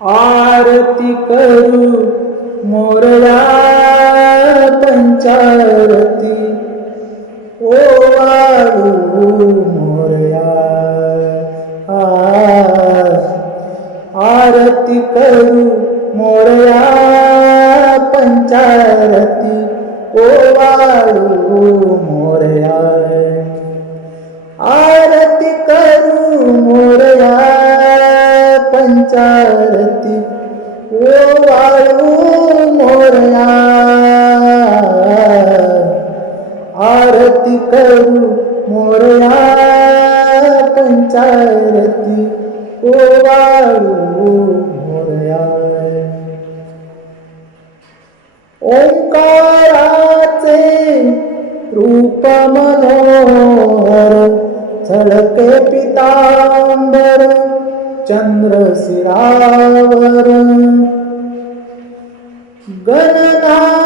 आरती करू मोरया पंचारती ओवाळू मोरया. आरती करू मोरया पंचारती ओवाळू मोरया. आरती करू मोरया पंचारती ओवाळू मोरया. आरती करू मोरया पंचारती ओवाळू मोरया. ओंकाराचे रूप मनोहर झळके पितांबर चंद्र शिरावर. गणनामाचे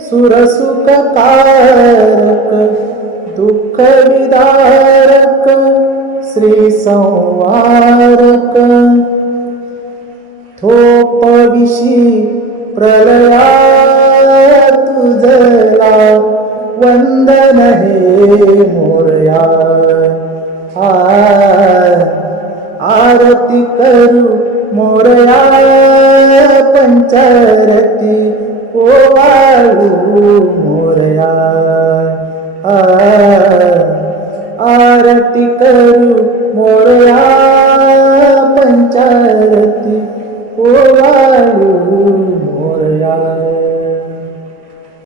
सुरसुख कारक दुःख विदारक श्री संवारक. थोपविशी प्रलया तुझला वंदन हे